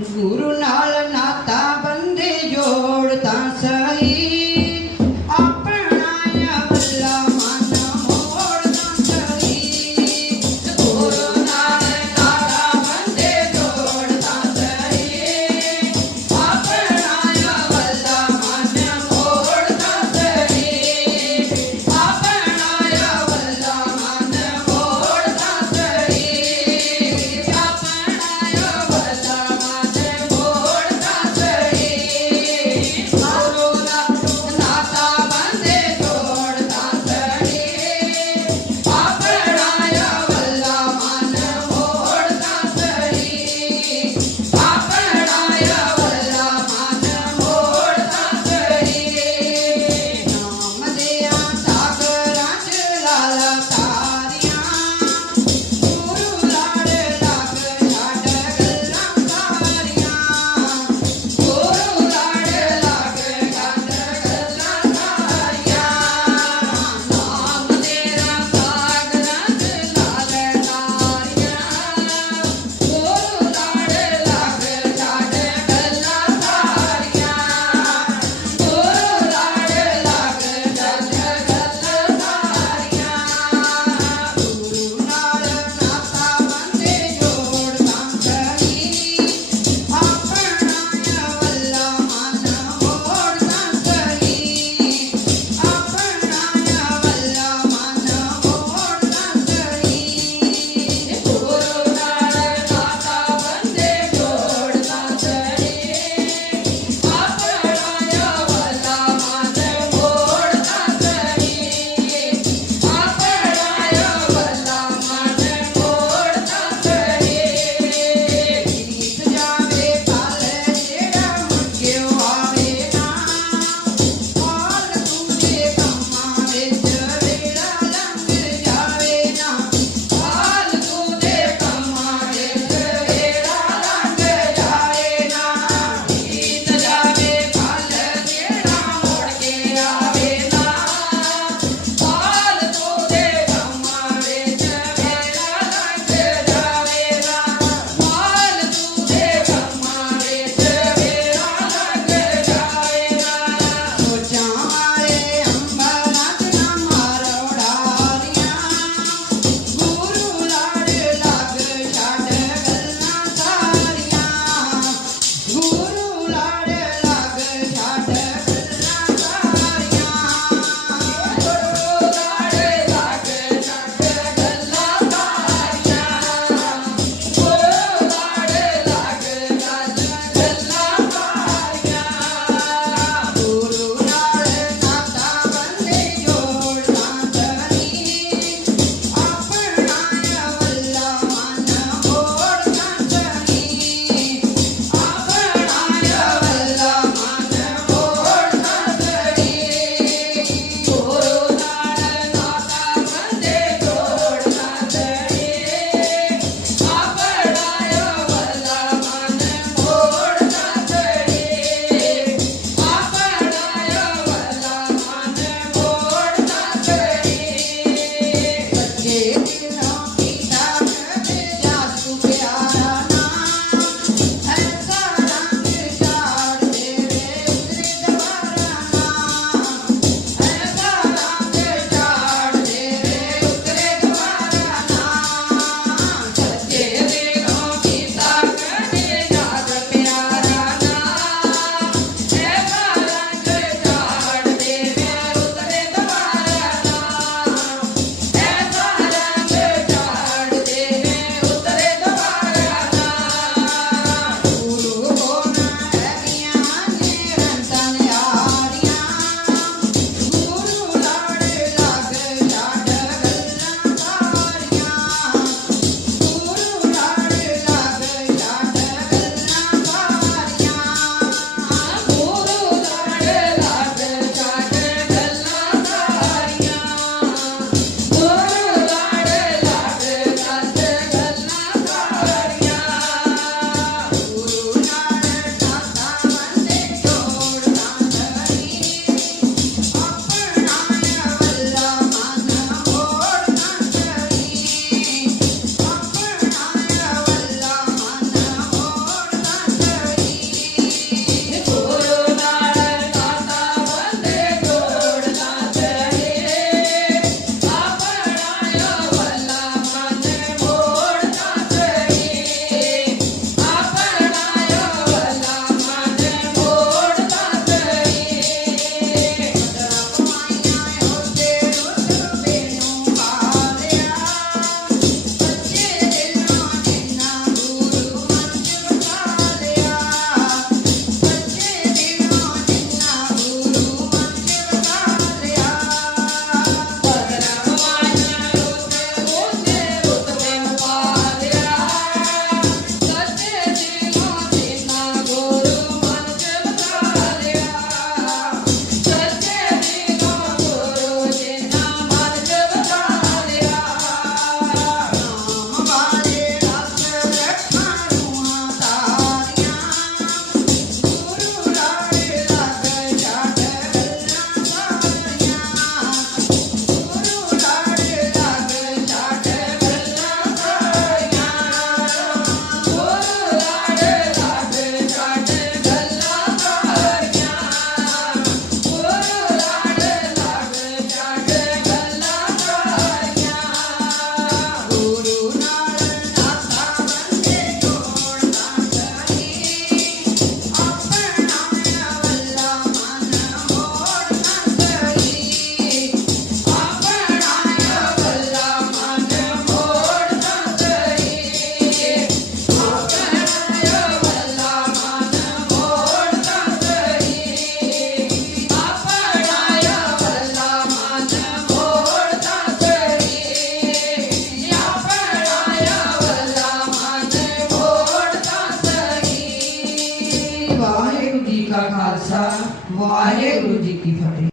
गुरु नाल नाता बंदे जोड़ता सर।